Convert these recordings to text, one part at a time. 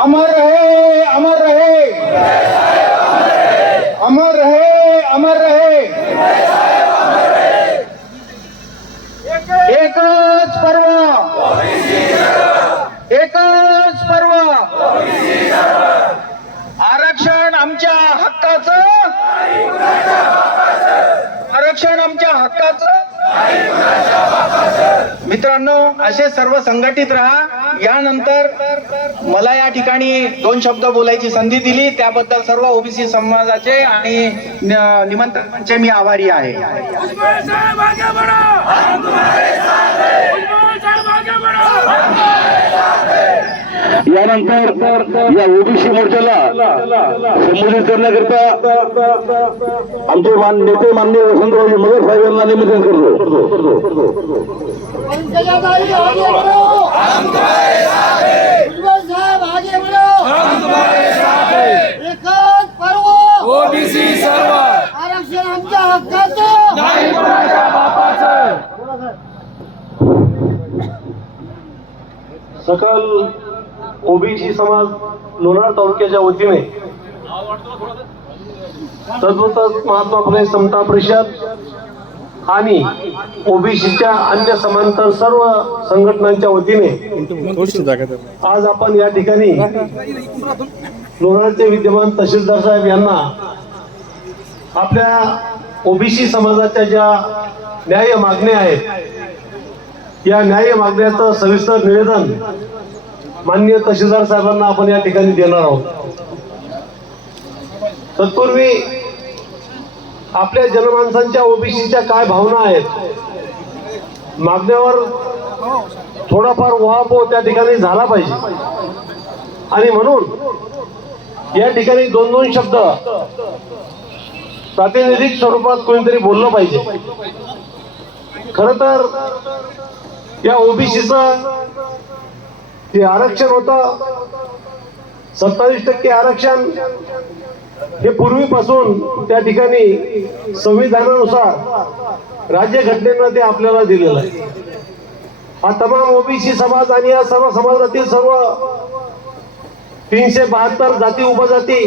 अमर रहे अमर रहे। अमर रहे अमर रहे। एकच पर्व। एकच पर्व। आरक्षण आमच्या हक्काचं। आरक्षण आमच्या हक्काचं। मित्रांनो असे सर्व संघटित राहा। यानंतर मला या ठिकाणी दोन शब्द बोलायची संधी दिली. त्याबद्दल सर्व ओबीसी समाजाचे आणि निमंत्रणांचे मी आभारी आहे. हैं यानंतर या ओबीसी मोर्चाला संबोधित करण्याकरिता आमचे मान नेते माननीय वसंतरावजी मगर निमंत्रण करतो हैं साहब आगे बढ़ो हम तुम्हारे साथ हैं एकच पर्व ओबीसी सर्व आरक्षण आमच्या हक्काचं. सकल ओबीसी समाज लोणार तालुक्याच्या वतीने तद्वतच महात्मा फुले समता परिषद आणि ओबीसीच्या अन्य समांतर सर्व संघटनांच्या वतीने आज आपण या ठिकाणी लोणारचे विद्यमान तहसीलदार साहेब यांना आपल्या ओबीसी समाजाच्या ज्या न्याय मागण्या आहेत या न्याय मागण्याचं सविस्तर निवेदन माननीय तहसीलदार साहेबांना आपण या ठिकाणी देणार आहोत. तत्पूर्वी आपल्या जनमानसांच्या ओबीसीच्या काय भावना आहेत मागण्यावर थोडाफार उहापोह त्या ठिकाणी झाला पाहिजे. आणि म्हणून या ठिकाणी दोन दोन शब्द प्रातिनिधिक स्वरूपात कोणीतरी बोललं पाहिजे. खर तर या ओबीसीचं जे आरक्षण होतं सत्तावीस टक्के आरक्षण हे पूर्वीपासून त्या ठिकाणी संविधानानुसार राज्यघटनेनं ते आपल्याला दिलेलं आहे. हा तमाम ओबीसी समाज आणि या सर्व समाजातील सर्व तीनशे बहात्तर जाती उपजाती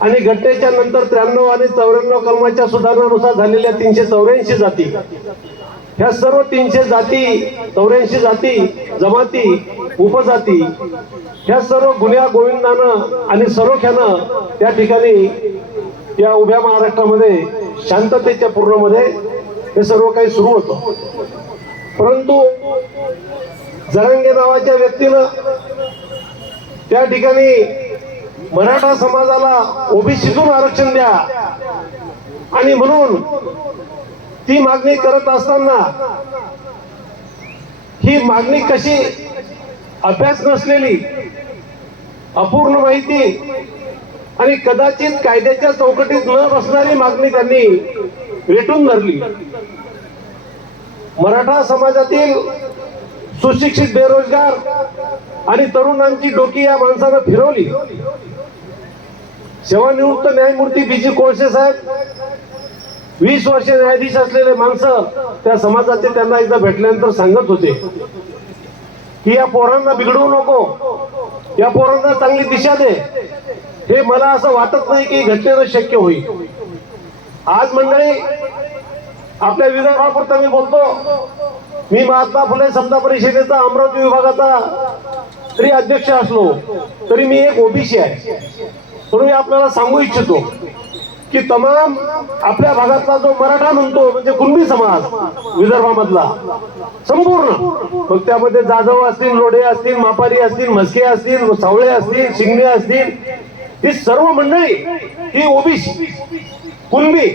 आणि घटनेच्या नंतर त्र्याण्णव आणि चौऱ्याण्णव कलमाच्या सुधारणानुसार झालेल्या तीनशे चौऱ्याऐंशी जाती ह्या सर्व तीनशे जाती चौऱ्याऐंशी जाती जमाती उपजाती ह्या सर्व गुन्ह्या गोविंदानं आणि सरोख्यानं त्या ठिकाणी या उभ्या महाराष्ट्रामध्ये शांततेच्या पूर्णमध्ये हे सर्व काही सुरू होतं. परंतु जरंगे नावाच्या व्यक्तीनं त्या ठिकाणी मराठा समाजाला ओबीसीतून आरक्षण द्या आणि म्हणून ती मागणी करत असताना ही मागणी कशी अभ्यास नसलेली अपूर्ण माहिती आणि कदाचित कायद्याच्या चौकटीत न बसणारी मागणी त्यांनी वेटून धरली. मराठा समाजातील सुशिक्षित बेरोजगार आणि तरुणांची डोकी या माणसानं फिरवली. सेवानिवृत्त न्यायमूर्ती बी जी कोळसे साहेब वीस वर्ष न्यायाधीश असलेले माणसं त्या समाजाचे त्यांना एकदा भेटल्यानंतर सांगत होते की या पोरांना बिघडवू नको. या पोरांना चांगली दिशा दे. हे मला असं वाटत नाही की घटनेनं शक्य होईल. आज मंडळी आपल्या विदर्भापुरता मी बोलतो. मी महात्मा फुले समता परिषदेचा अमरावती विभागाचा तरी अध्यक्ष असलो तरी मी एक ओबीसी आहे. म्हणून मी आपल्याला सांगू इच्छितो. की तमाम आपल्या भागातला जो मराठा म्हणतो म्हणजे कुणबी समाज विदर्भामधला संपूर्ण. मग त्यामध्ये जाधव असतील लोढे असतील मापारी असतील म्हस्के असतील सावळे असतील शिंगणे असतील ही सर्व मंडळी ही ओबीसी कुणबी.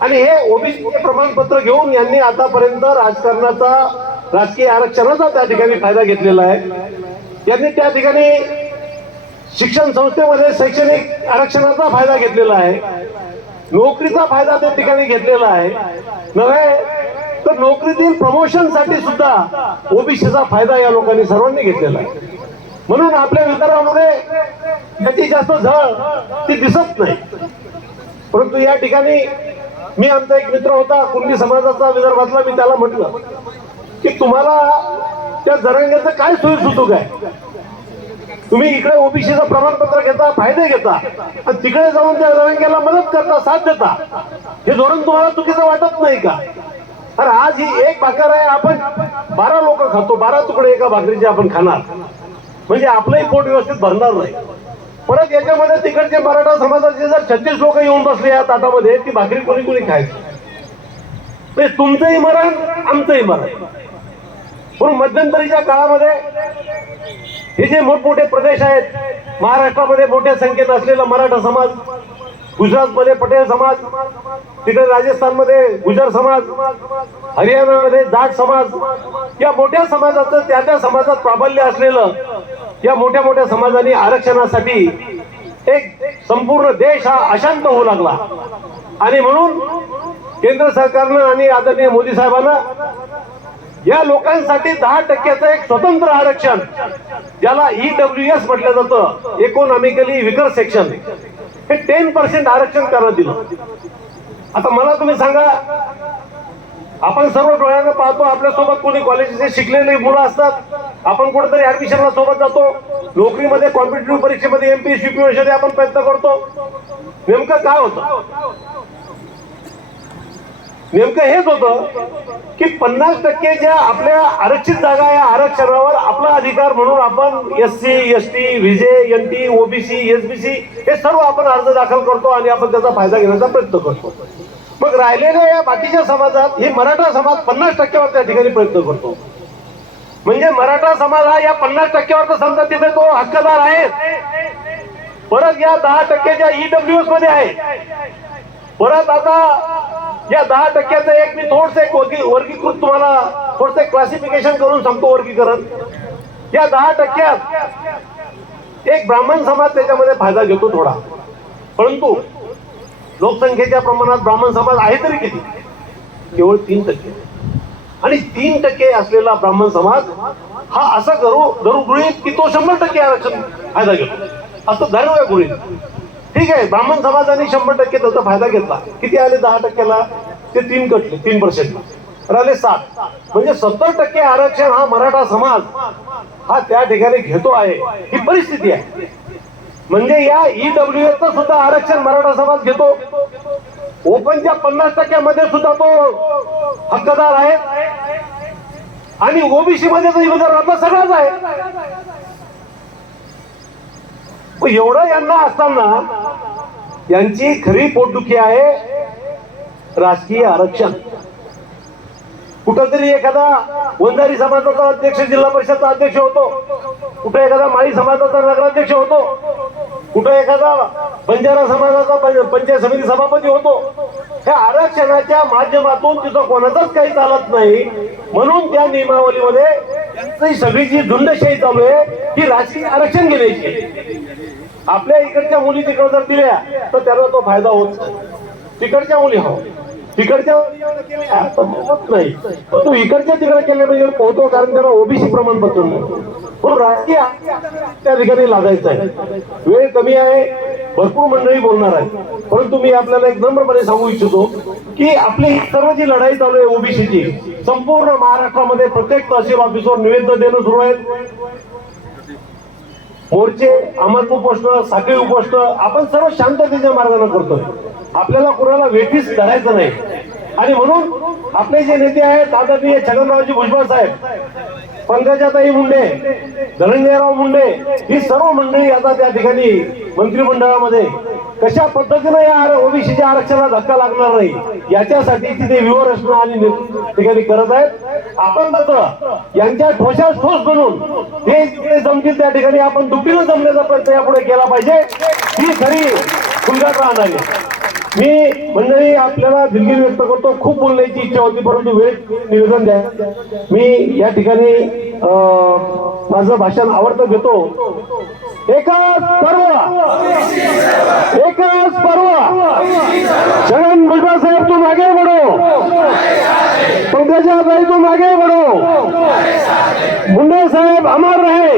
आणि हे ओबीसी प्रमाणपत्र घेऊन यांनी आतापर्यंत राजकारणाचा राजकीय आरक्षणाचा त्या ठिकाणी फायदा घेतलेला आहे. त्यांनी त्या ठिकाणी शिक्षण संस्थेमध्ये शैक्षणिक आरक्षणाचा फायदा घेतलेला आहे. नोकरीचा फायदा त्या ठिकाणी घेतलेला आहे. नव्हे तर नोकरीतील प्रमोशनसाठी सुद्धा ओबीसीचा फायदा या लोकांनी सर्वांनी घेतलेला आहे. म्हणून आपल्या विदर्भामध्ये याची जास्त झळ ती दिसत नाही. परंतु या ठिकाणी मी आमचा एक मित्र होता कुंडी समाजाचा विदर्भातला मी त्याला म्हटलं की तुम्हाला त्या जरांग्याचं काय सोयी सुतूक आहे? तुम्ही इकडे ओबीसीचं प्रमाणपत्र घेता फायदे घेता आणि तिकडे जाऊन त्या जणांना मदत करता साथ देता. हे धोरण तुम्हाला चुकीचं वाटत नाही का? अरे आज ही एक भाकर आहे आपण बारा लोक खातो बारा तुकडे एका भाकरीचे आपण खाणार. म्हणजे आपलंही पोट व्यवस्थित भरणार नाही. परत याच्यामध्ये तिकडचे मराठा समाजाचे जर छत्तीस लोक येऊन बसले या ताटामध्ये ती भाकरी कोणी कोणी खायची? म्हणजे तुमचंही मरण आमचंही मरण. म्हणून मध्यंतरीच्या काळामध्ये हे जे मोठमोठे प्रदेश आहेत. महाराष्ट्रामध्ये मोठ्या संख्येत असलेला मराठा समाज गुजरातमध्ये पटेल समाज तिकडे राजस्थानमध्ये गुजर समाज हरियाणामध्ये जाट समाज. या मोठ्या समाजाचं त्या त्या समाजात प्राबल्य असलेलं या मोठ्या मोठ्या समाजाने आरक्षणासाठी एक संपूर्ण देश हा अशांत होऊ लागला. आणि म्हणून केंद्र सरकारनं आणि आदरणीय मोदी साहेबांना या लोकांसाठी दहा टक्क्याचं एक स्वतंत्र आरक्षण ज्याला ईडब्ल्यू एस म्हटलं जातं इकॉनॉमिकली विकर सेक्शन हे टेन पर्सेंट आरक्षण करण्यात दिलं. आता मला तुम्ही सांगा आपण सर्व डोळ्यांना पाहतो आपल्यासोबत कोणी कॉलेजचे शिकलेले मुलं असतात आपण कुठेतरी ऍडमिशनला सोबत जातो नोकरीमध्ये कॉम्पिटेटिव्ह परीक्षेमध्ये एमपीएससी यूपीएससी आपण प्रयत्न करतो. नेमकं काय होतं? नेमकं हेच होतं की पन्नास टक्के ज्या आपल्या आरक्षित जागा या आरक्षणावर आपला अधिकार म्हणून आपण S C S T VJ N T OBC SBC हे सर्व आपण अर्ज दाखल करतो आणि आपण त्याचा फायदा घेण्याचा प्रयत्न करतो. मग राहिलेल्या या बाकीच्या समाजात हे मराठा समाज पन्नास टक्क्यावर त्या ठिकाणी प्रयत्न करतो. म्हणजे मराठा समाज हा या पन्नास टक्क्यावर तर समजा तिथे तो हक्कदार आहे. परत या दहा टक्क्याच्या ईडब्ल्यू एसमध्ये आहे परत आता या दहा टक्क्याचं एक मी थोडस एक वर्गीकृत तुम्हाला थोडस क्लासिफिकेशन करून सांगतो वर्गीकरण. या दहा टक्क्यात एक ब्राह्मण समाज त्याच्यामध्ये फायदा घेतो थोडा. परंतु लोकसंख्येच्या प्रमाणात ब्राह्मण समाज आहे तरी किती? केवळ तीन टक्के. आणि तीन टक्के असलेला ब्राह्मण समाज हा असा करू धरू गृहित की तो शंभर टक्के आरक्षण फायदा घेतो. असं धरूया गृहित ठीक आहे ब्राह्मण समाजाने शंभर टक्के त्याचा फायदा घेतला. किती आले? दहा टक्क्याला? ते तीन कटले तीन पर्सेंट आले सात. म्हणजे सत्तर टक्के आरक्षण हा मराठा समाज हा त्या ठिकाणी घेतो आहे. ही परिस्थिती आहे. म्हणजे या ईडब्ल्यू एस सुद्धा आरक्षण मराठा समाज घेतो. ओपनच्या पन्नास टक्क्यामध्ये सुद्धा तो हक्कदार आहे. आणि ओबीसी मध्ये तर सगळाच आहे. मग एवढं यांना असताना यांची खरी पोटदुखी आहे राजकीय आरक्षण. कुठंतरी एखादा वंजारी समाजाचा अध्यक्ष जिल्हा परिषदचा अध्यक्ष होतो. कुठं एखादा माळी समाजाचा नगराध्यक्ष होतो. कुठं एखादा बंजारा समाजाचा पंचायत समिती सभापती होतो. ह्या आरक्षणाच्या माध्यमातून तिथं कोणाचाच काही चालत नाही. म्हणून त्या नियमावलीमध्ये यांची सगळी जी झुंडशाही चालू आहे ही राजकीय आरक्षण घेण्याची आपल्या इकडच्या मुली तिकडे जर दिल्या तर त्याला तो फायदा होत तिकडच्या मुली हो. तिकडच्या होत नाही. पण तू इकडच्या तिकडे केल्या पाहिजे पोहतो कारण त्याला ओबीसी प्रमाणपत्र म्हणून राजकीय त्या ठिकाणी लागायचं आहे. वेळ कमी आहे भरपूर मंडळी बोलणार आहे परंतु मी आपल्याला एक नम्रपणे सांगू इच्छितो की आपली ही सर्व जी लढाई चालू आहे ओबीसीची संपूर्ण महाराष्ट्रामध्ये प्रत्येक तहसील ऑफिसवर निवेदन देणं सुरू आहेत. मोर्चे अमर उपोष्ण साखळी उपोष्ण आपण सर्व शांततेच्या मार्गाने करतो आपल्याला कुणाला वेठीस धरायचं नाही. आणि म्हणून आपले जे नेते आहेत आदरणीय छगनरावजी भुजबळ साहेब पंकजाताई मुंडे धनंजयराव मुंडे ही सर्व मंडळी आता त्या ठिकाणी मंत्रिमंडळामध्ये कशा पद्धतीनं या ओबीसीच्या आरक्षणाला धक्का लागणार नाही याच्यासाठी तिथे व्यूहरचना आणि ठिकाणी करत आहेत. आपण मात्र यांच्या ठोशास ठोस बनून ते जे जमतील त्या ठिकाणी आपण दुपटीनं जमण्याचा प्रयत्न यापुढे केला पाहिजे. ही खरी फुलगाट राहणार आहे. मी मंडळी आपल्याला दिलगिरी व्यक्त करतो. खूप बोलण्याची इच्छा होती परंतु वेळ निवेदन द्या. मी या ठिकाणी माझं भाषण आवडतं घेतो. एकच पर्व. एकच पर्व. छगन भुजबळ साहेब तू मागे बडो पंकजा भाई तू मागे बडो मुंडे साहेब अमर रहे.